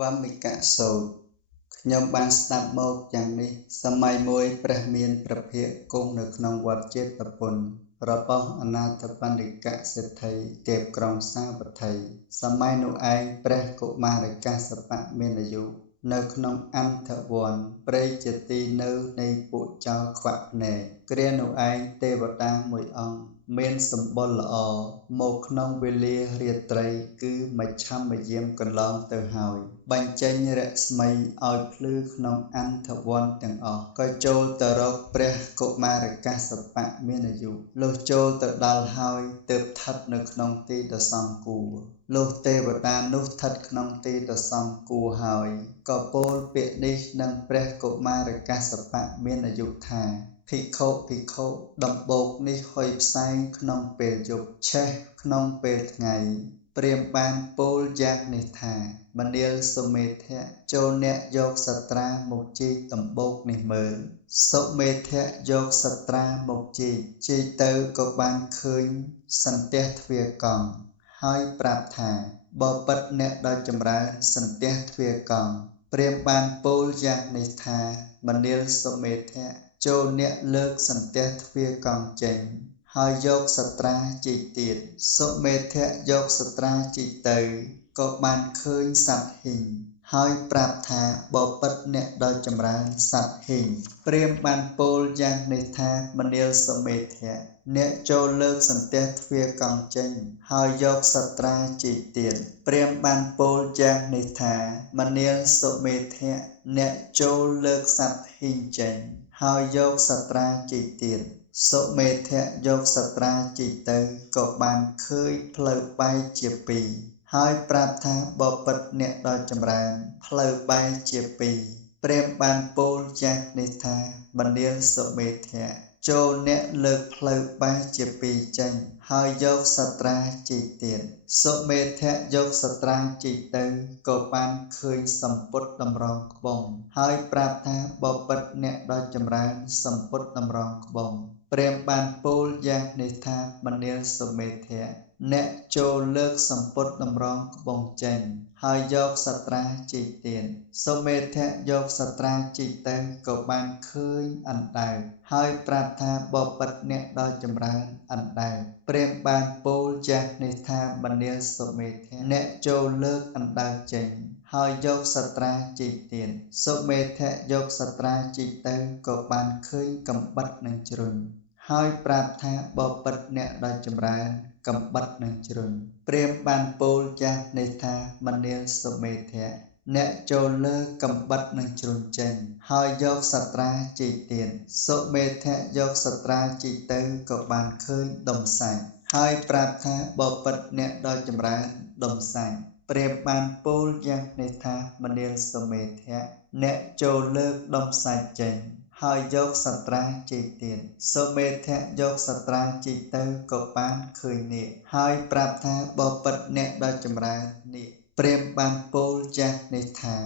វមមិកសូត្រខ្ញុំបានស្ដាប់មកយ៉ាងនេះសម័យមួយព្រះមានព្រះភិក្ខគង់នៅក្នុងវត្តចេតពុនរបស់អនាថបណ្ឌិកសេដ្ឋីទេពក្រុងសាវត្ថីសម័យនោះឯងព្រះកុមារកាសបៈមានអាយុនៅក្នុងអន្តវ័នព្រៃជាទីនៅនៃពួកចៅខ្វាក់ភ្នែកគ្រានោះឯងទេវតាមួយអង្គមានសម្បុរល្អមកក្នុងវេលារាត្រីគឺមជ្ឈមយាមកន្លងទៅហើយបញ្ចេញរស្មីឲ្យភ្លឺក្នុងអន្តវ័នទាំងអស់ក៏ចូលទៅរកព្រះកុមារកាសបៈមានអាយុលុះចូលទៅដល់ហើយទើបស្ថិតនៅក្នុងទីដ៏សមគួរលុះទេវតានោះស្ថិតក្នុងទីដ៏សមគួរហើយក៏ពោលពាក្យនេះនឹងព្រះកុមារកាសបៈមានអាយុថាភិក្ខុដំបូកនេះហុយផ្សែងក្នុងពេលយប់ឆេះក្នុងពេលថ្ងៃព្រាហ្មណ៍បានពោលយ៉ាងនេះថាមនាលសុមេធៈចូលអ្នកយកសត្រាមកជីកដំបូកនេះមើលសុមេធៈយកសត្រាមកជីកទៅក៏បានឃើញសន្ទះទ្វារកង់ហើយប្រាប់ថាបបិទ្ធអ្នកដ៏ចម្រើនសន្ទះទ្វារកង់ព្រាហ្មណ៍បានពោលយ៉ាងនេះថាមនាលសុមេធៈចូលអ្នកលើកសន្ទះទ្វារកង់ចេញហើយយកសត្រាជីកទៀតសុមេធៈយកសត្រាជីកទៅក៏បានឃើញសត្វហ៊ីងហើយប្រាប់ថាបបិទ្ធអ្នកដ៏ចម្រើនសត្វហ៊ីងព្រាហ្មណ៍បានពោលយ៉ាងនេះថាមនាលសុមេធៈអ្នកចូលលើកសន្ទះទ្វារកង់ចេញហើយយកសត្រាជីកទៀតព្រាហ្មណ៍បានពោលយ៉ាងនេះថាមនាលសុមេធៈអ្នកចូលលើកសត្វហ៊ីងចេញហើយយកសត្រាជីកទៀតសុមេធៈយកសត្រាជីកទៅក៏បានឃើញផ្លូវបែកជាពីរហើយប្រាប់ថាបបិទ្ធអ្នកដ៏ចម្រើនផ្លូវបែកជាពីរព្រាហ្មណ៍បានពោលយ៉ាងនេះថាមនាលសុមេធៈចូលអ្នកលើកផ្លូវបែកជាពីរចេញហើយយកសត្រាជីកទៀតសុមេធៈយកសត្រាជីកទៅក៏បានឃើញសម្ពុតតម្រង់ក្បុងហើយប្រាប់ថាបបិទ្ធអ្នកដ៏ចម្រើនសម្ពុតតម្រង់ក្បុងព្រាហ្មណ៍បានពោលយ៉ាងនេះថាមនាលសុមេធៈអ្នកចូលលើកសម្ពុតតម្រង់ក្បុងចេញហើយយកសត្រាជីកទៀតសុមេធៈយកសត្រាជីកទៅក៏បានឃើញអណ្ដើកហើយប្រាប់ថាបបិទ្ធអ្នកដ៏ចម្រើនអណ្ដើកព្រាហ្មណ៍បានពោលយ៉ាងនេះថាមនាលសុមេធៈអ្នកចូលលើកអណ្ដើកចេញហើយយកសត្រាជីកទៀតសុមេធៈយកសត្រាជីកទៅក៏បានឃើញកំបិតនឹងជ្រុញហើយប្រាប់ថាបបិទ្ធអ្នកដ៏ចម្រើនកំបិតនឹងជ្រុញព្រាហ្មណ៍បានពោលយ៉ាងនេះថាមនាលសុមេធៈអ្នកចូលលើកំបិតនឹងជ្រុញចេញហើយយកសត្រាជីកទៀតសុមេធៈយកសត្រាជីកទៅក៏បានឃើញដុំសាច់ហើយប្រាប់ថាបបិទ្ធអ្នកដ៏ចម្រើនដុំសាច់ព្រាហ្មណ៍បានពោលយ៉ាងនេះថាមនាលសុមេធៈអ្នកចូលលើកដុំសាច់ចេញហើយយកសត្រាជីកទៀតសុមេធៈយកសត្រាជីកទៅក៏បានឃើញនាគហើយប្រាប់ថាបបិទ្ធអ្នកដ៏ចម្រើននាគព្រាហ្មណ៍បានពោលចាស់នេះថា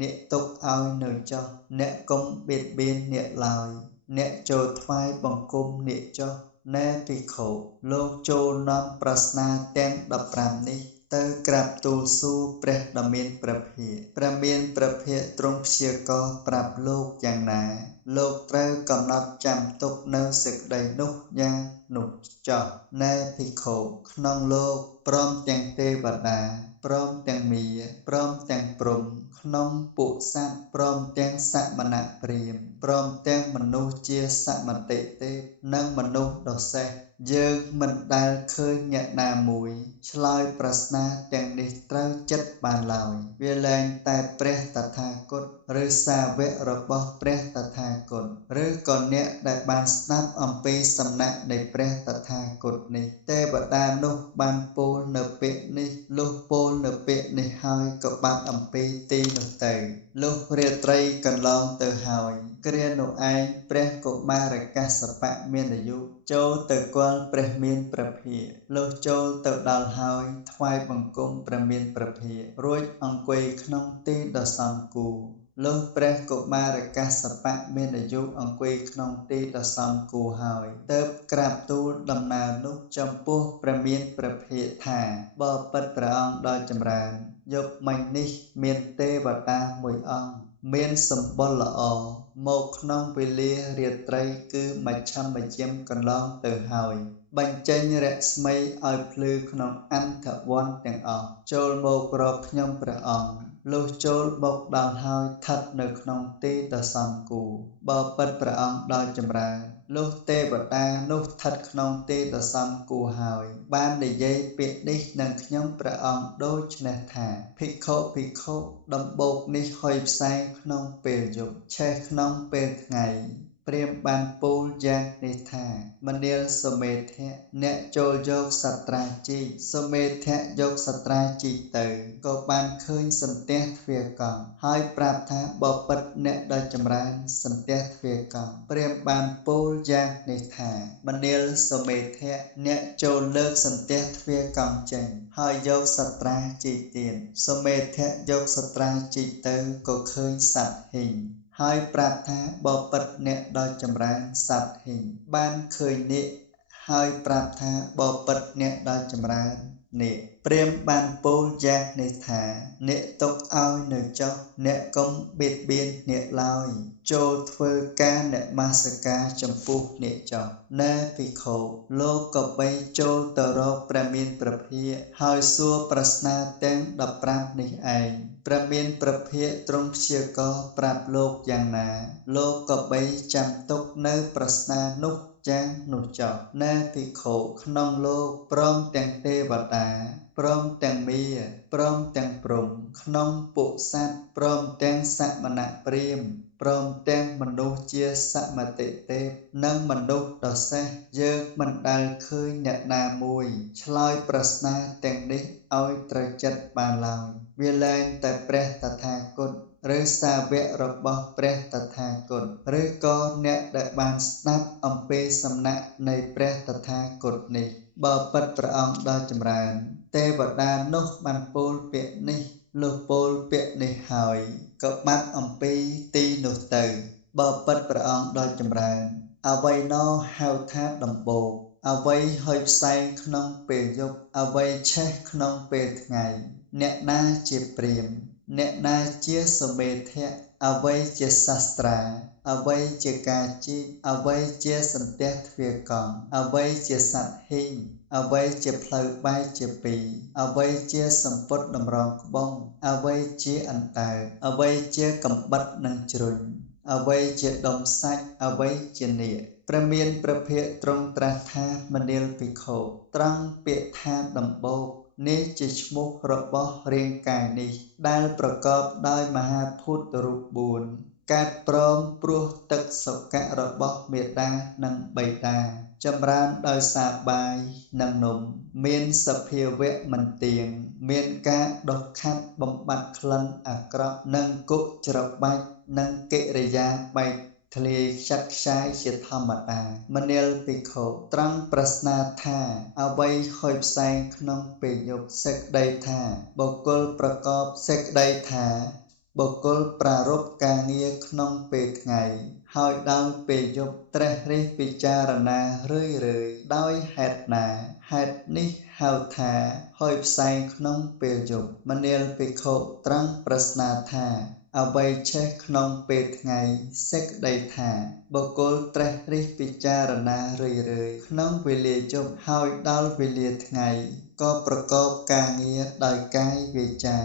នាគទុកឲ្យនៅចុះអ្នកកុំបៀតបៀននាគឡើយអ្នកចូលថ្វាយបង្គំនាគចុះណែភិក្ខុលោកចូលនាំប្រស្នាទាំង15នេះទៅក្រាបទូលសួរព្រះដ៏មានព្រះភិក្ខព្រះមានព្រះភិក្ខទ្រង់ព្យាករណ៍ប្រាប់លោកយ៉ាងណាលោកត្រូវកំណត់ចាំទុកនៅសេចក្តីនោះយ៉ាងនោះចុះណែភិក្ខុក្នុងលោកព្រមទាំងទេវតាព្រមទាំងមារព្រមទាំងព្រហ្មក្នុងពួកសត្វព្រមទាំងសមណៈព្រាហ្មណ៍ព្រមទាំងមនុស្សជាសមតិទេពនិងមនុស្សដ៏សេះយើងមិនដែលឃើញអ្នកណាមួយឆ្លើយប្រស្នាទាំងនេះត្រូវចិត្តបានឡើយវាលែងតែព្រះតថាគតឬសាវករបស់ព្រះតថាគតឬក៏អ្នកដែលបានស្ដាប់អំពីសំណាក់នៃព្រះតថាគតនេះទេវតានោះបានពោលនៅពាក្យនេះលុះពោលនៅពាក្យនេះហើយក៏បាត់អំពីទីនោះទៅលុះរាត្រីកន្លងទៅហើយគ្រានោះឯងព្រះកុមារកាសបៈមានអាយុចូលទៅគាល់ព្រះមានព្រះភិក្ខលុះចូលទៅដល់ហើយថ្វាយបង្គំព្រះមានព្រះភិក្ខរួចអង្គុយក្នុងទីដ៏សមគួរលុះព្រះកុមារកាសបៈមានអាយុអង្គុយក្នុងទីដ៏សមគួរហើយទើបក្រាបទូលដំណើរនោះចំពោះព្រះមានព្រះភិក្ខថាបបិទ្ធព្រះអង្គដ៏ចម្រើន យកមិញនេះមានទេវតាមួយអង្គមានសម្បុរល្អមកក្នុងវេលារាត្រីគឺមជ្ឈិមយាមកន្លងទៅហើយបញ្ចេញរស្មីឲ្យភ្លឺក្នុងអន្តវ័នទាំងអស់ចូលមករកខ្ញុំព្រះអង្គលុះចូលមកដល់ហើយស្ថិតនៅក្នុងទីដ៏សមគួរបើពិតព្រះអង្គដ៏ចម្រើនលុះទេវតានោះស្ថិតក្នុងទីដ៏សមគួរហើយបាននិយាយពាក្យនេះនឹងខ្ញុំព្រះអង្គដូច្នេះថាភិក្ខុដំបូកនេះហុយផ្សែងក្នុងពេលយប់ឆេះក្នុងពេលថ្ងៃព្រាហ្មណ៍បានពោលយ៉ាងនេះថាមនាលសមេធៈអ្នកចូលយកសត្រាជីកសមេធៈយកសត្រាជីកទៅក៏បានឃើញសន្ទះទ្វារកង់ហើយប្រាប់ថាបបិទ្ធអ្នកដ៏ចម្រើនសន្ទះទ្វារកង់ព្រាហ្មណ៍បានពោលយ៉ាងនេះថាមនាលសមេធៈអ្នកចូលលើកសន្ទះទ្វារកង់ចេញហើយយកសត្រាជីកទៀតសមេធៈយកសត្រាជីកទៅក៏ឃើញសត្វហ៊ីងហើយប្រាប់ថាបបិទ្ធអ្នកដ៏ចម្រើនសត្វហ៊ីងបានឃើញនាគហើយប្រាប់ថាបបិទ្ធអ្នកដ៏ចម្រើននាគព្រាហ្មណ៍បានពោលយ៉ាងនេះថានាគទុកឲ្យនៅចុះអ្នកកុំបៀតបៀននាគឡើយចូលធ្វើការនមស្ការចំពោះនាគចុះណែភិក្ខុលោកក៏បីចូលទៅរកព្រះមានព្រះភិក្ខហើយសួរប្រស្នាទាំង15នេះឯងព្រះមានព្រះភិក្ខទ្រង់ព្យាករប្រាប់លោកយ៉ាងណាលោកក៏បីចាំទុកនៅប្រស្នានោះយ៉ាងនោះចុះណែភិក្ខុក្នុងលោកព្រមទាំងទេវតាព្រមទាំងមាព្រមទាំងព្រហ្មក្នុងពួកសត្វព្រមទាំងសមណៈព្រាហ្មណ៍ព្រមទាំងមនុស្សជាសមតិទេពនិងមនុស្សដសេះយើងមិនដែលឃើញអ្នកណាមួយឆ្លើយប្រស្នាទាំងនេះឲ្យត្រូវចិត្តបានឡើយវាលែងតែព្រះតថាគតឬសាវករបស់ព្រះតថាគតឬក៏អ្នកដែលបានស្ដាប់អំពីសំណាក់នៃព្រះតថាគតនេះបើពិតព្រះអង្គដ៏ចម្រើនទេវតានោះបានពោលពាក្យនេះលុះពោលពាក្យនេះហើយក៏បាត់អំពីទីនោះទៅបើពិតព្រះអង្គដ៏ចម្រើនអ្វីណោហៅថាដំបូកអ្វីហុយផ្សែងក្នុងពេលយប់អ្វីឆេះក្នុងពេលថ្ងៃអ្នកណាជាព្រាហ្មណ៍អ្នកណាជាសមេធៈអ្វីជាសាស្ត្រាអ្វីជាការជីកអ្វីជាសន្ទះទ្វារកង់អ្វីជាសត្វហ៊ីងអ្វីជាផ្លូវបែកជាពីរអ្វីជាសម្ពុតតម្រងក្បុងអ្វីជាអណ្ដើកអ្វីជាកំបិតនិងជ្រុញអ្វីជាដុំសាច់អ្វីជានាគព្រះមានព្រះភិក្ខទ្រង់ត្រាស់ថាមនាលភិក្ខុត្រង់ពាក្យថាដំបូកនេះជាឈ្មោះរបស់រាងកាយនេះដែលប្រកបដោយមហាភូតរូប4កើតព្រមព្រោះទឹកសុកៈរបស់មេដានិងបិតាចម្រើនដោយសារបាយនិងនំមានសភាវៈមិនទៀងមានការដុសខាត់បំបត្តិក្លិនអាក្រក់និងគុច្របាច់និងកិរិយាបែកធ្លាយខ្ចាត់ខ្ចាយជាធម្មតាមនាលភិក្ខុត្រង់ប្រស្នាថាអ្វីហុយផ្សែងក្នុងពេលយប់សេចក្តីថាបុគ្គលប្រកបសេចក្តីថាបុគ្គលប្រារព្ធការងារក្នុងពេលថ្ងៃហើយដល់ពេលយប់ត្រេះរិះពិចារណារឿយដោយហេតុណាហេតុនេះហៅថាហុយផ្សែងក្នុងពេលយប់មនាលភិក្ខុត្រង់ប្រស្នាថាអ្វីឆេះក្នុងពេលថ្ងៃសេចក្តីថាបុគ្គលត្រេះរិះពិចារណារឿយក្នុងវេលាយប់ហើយដល់វេលាថ្ងៃក៏ប្រកបការងារដោយកាយវាចា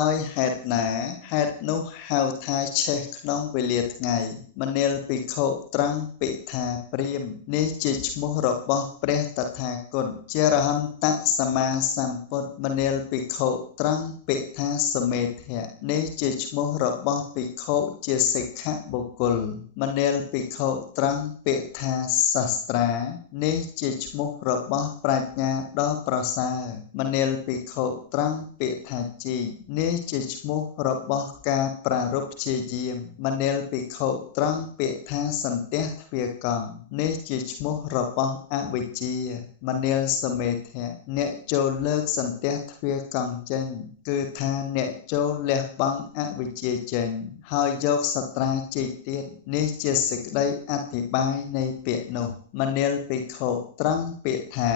ដោយហេតុណាហេតុនោះហៅថាឆេះក្នុងវេលាថ្ងៃមនាលភិក្ខុត្រង់ពាក្យថាព្រាហ្មណ៍នេះជាឈ្មោះរបស់ព្រះតថាគតជារហន្តសម្មាសម្ពុទ្ធមនាលភិក្ខុត្រង់ពាក្យថាសមេធៈនេះជាឈ្មោះរបស់ភិក្ខុជាសិក្ខបុគ្គលមនាលភិក្ខុត្រង់ពាក្យថាសាស្ត្រានេះជាឈ្មោះរបស់ប្រាជ្ញាដ៏ប្រសើរមនាលភិក្ខុត្រង់ពាក្យថាជីកនេះជាឈ្មោះរបស់ការប្រារព្ធព្យាយាមមនាលភិក្ខុត្រង់ពាក្យថាសន្ទះទ្វារកង់នេះជាឈ្មោះរបស់អវិជ្ជាមនាលសមេធៈអ្នកចូលលើកសន្ទះទ្វារកង់ចេញគឺថាអ្នកចូលលះបង់អវិជ្ជាចេញហើយយកសត្រាជីកទៀតនេះជាសេចក្តីអធិប្បាយនៃពាក្យនោះមនាលភិក្ខុត្រង់ពាក្យថា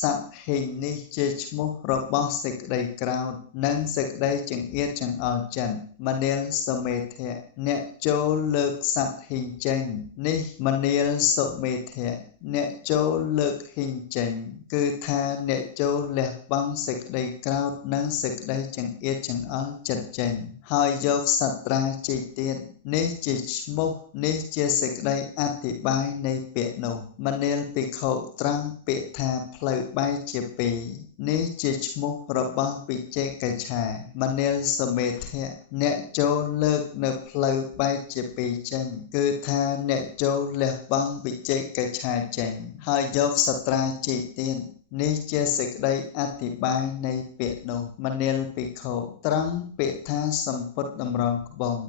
សត្វហ៊ីងនេះជាឈ្មោះរបស់សេចក្តីក្រោធនិងសេចក្តី ចង្អៀតចង្អល់ចិនមនាលសុមេធៈអ្នកចូលលើកសត្វហ៊ីងចេញនេះមនាលសុមេធៈអ្នកចូលលើកហ៊ីងចេញគឺថាអ្នកចូលលះបង់សេចក្តីក្រោធនិងសេចក្តីចង្អៀតចង្អល់ចិត្តចេញហើយយកសត្រាជីកទៀតនេះជាឈ្មោះនេះជាសេចក្តីអធិប្បាយនៃពាក្យនោះមនាលភិក្ខុត្រង់ពាក្យថាផ្លូវបែកជាពីរនេះជាឈ្មោះរបស់វិជេកឆាមនាលសមេធៈអ្នកចូលលើកនៅផ្លូវបែកជាពីរចេញគឺថាអ្នកចូលលះបង់វិជេកឆាចេញហើយយកសត្រាជីកទៀតនេះជាសេចក្តីអធិប្បាយនៃពាក្យនោះមនាលភិក្ខុត្រង់ពាក្យថាសម្ពុតតម្រងក្បោង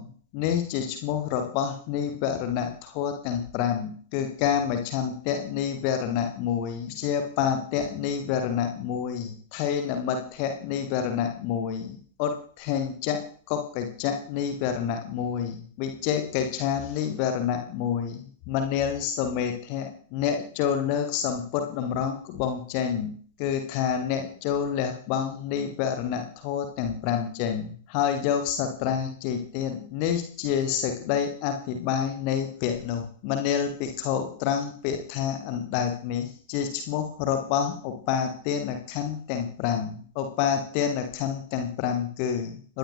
នេះជាឈ្មោះរបស់និវរណៈធម៌ទាំង5គឺកាមច្ឆន្ទៈនិវរណៈ1ព្យាបាទៈនិវរណៈ1ថេនមិទ្ធៈនិវរណៈ1ឧទ្ធេញ្ចៈកុកច្ចៈនិវរណៈ1វិជេកច្ឆានិវរណៈ1មនាលសមេធៈអ្នកចូលលើកសម្ពុតតម្រងក្បោងចេញគឺថាអ្នកចូលលះបង់និវរណៈធម៌ទាំង5ចេញហើយយកសត្រាជីកទៀតនេះជាសេចក្តីអធិប្បាយនៃពាក្យនោះមនាលភិក្ខុត្រង់ពាក្យថាអណ្ដើកនេះជាឈ្មោះរបស់ឧបាទានខណ្ឌទាំង5ឧបាទានខណ្ឌទាំង5គឺ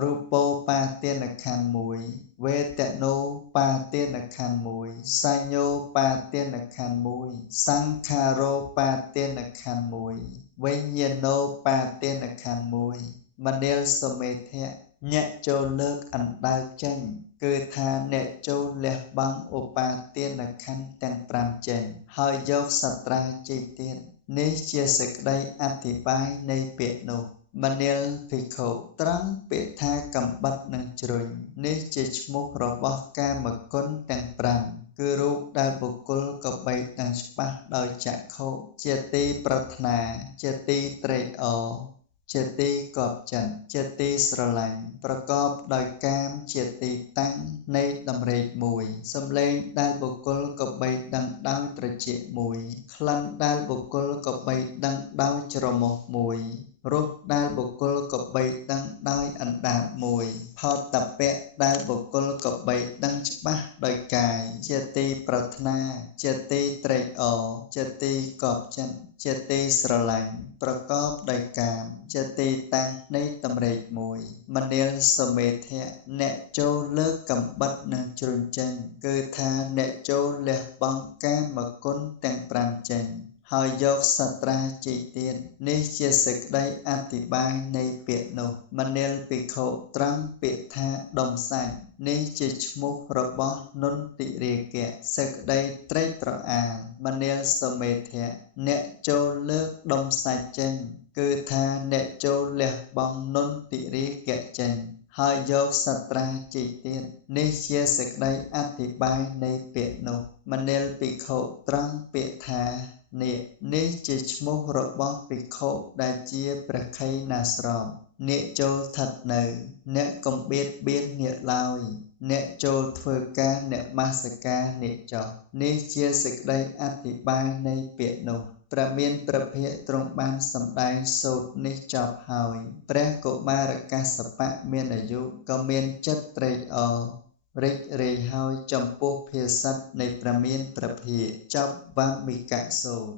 រូបោបាទានខណ្ឌ1វេទនោបាទានខណ្ឌ1សញ្ញោបាទានខណ្ឌ1សង្ខារោបាទានខណ្ឌ1វិញ្ញាណោបាទានខណ្ឌ1មនាលសមេធៈអ្នកចូលលើកអណ្ដើកចេញគឺថាអ្នកចូលលះបង់ឧបាទានខណ្ឌទាំង5ចេញហើយយកសត្រាជីកទៀតនេះជាសេចក្តីអធិប្បាយនៃពាក្យនោះមនាលភិក្ខុត្រង់ពាក្យថាកំបិតនិងជ្រុញនេះជាឈ្មោះរបស់កាមគុណទាំង5គឺរូបដែលបុគ្គលក៏បីទាំងច្បាស់ដោយចក្ខុជាទីប្រាថ្នាជាទីត្រេកអរជាទីកប់ចិត្តជាទីស្រឡាញ់ប្រកបដោយកាមជាទីតាំងនៃតម្រេកមួយសំឡេងដែលបុគ្គលក៏បីដឹងដោយត្រចៀកមួយក្លិនដែលបុគ្គលក៏បីដឹងដោយច្រមុះមួយរសដែលបុគ្គលក៏បីដឹងដោយអណ្ដាតមួយផតតពៈដែលបុគ្គលក៏បីដឹងច្បាស់ដោយកាយជាទីប្រាថ្នាជាទីត្រេកអរជាទីកប់ចិត្តជាទីស្រឡាញ់ប្រកបដោយកាមជាទីតាំងនៃតម្រេកមួយមនាលសមេធៈអ្នកចូលលើកកំបិតនិងជ្រុញចេញគឺថាអ្នកចូលលះបង់កាមគុណទាំង5ចេញហើយយកសត្រាជីកទៀតនេះជាសេចក្តីអធិប្បាយនៃពាក្យនោះមនាលភិក្ខុត្រង់ពាក្យថាដុំសាច់នេះជាឈ្មោះរបស់នន្ទិរាគៈសេចក្តីត្រេកត្រអាលមនាលសមេធៈអ្នកចូលលើកដុំសាច់ចេញគឺថាអ្នកចូលលះបង់នន្ទិរាគៈចេញហើយយកសត្រាជីកទៀតនេះជាសេចក្តីអធិប្បាយនៃពាក្យនោះមនាលភិក្ខុត្រង់ពាក្យថានេះជាឈ្មោះរបស់ភិក្ខុដែលជាព្រះខ័យណាស្រមនាគចូលស្ថិតនៅអ្នកកុំបៀតបៀននាគឡើយអ្នកចូលធ្វើការអ្នកមាសការនាគចោះនេះជាសេចក្តីអធិប្បាយនៃពាក្យនោះព្រះមានព្រះភិក្ខទ្រង់បានសម្ដែងសូត្រនេះចប់ហើយព្រះកុមារកាសបៈមានអាយុក៏មានចិត្តត្រេកអររីករាយហើយចំពោះភាសិតនៃព្រះមានព្រះភិក្ខចប់វម្មិកសូត្រ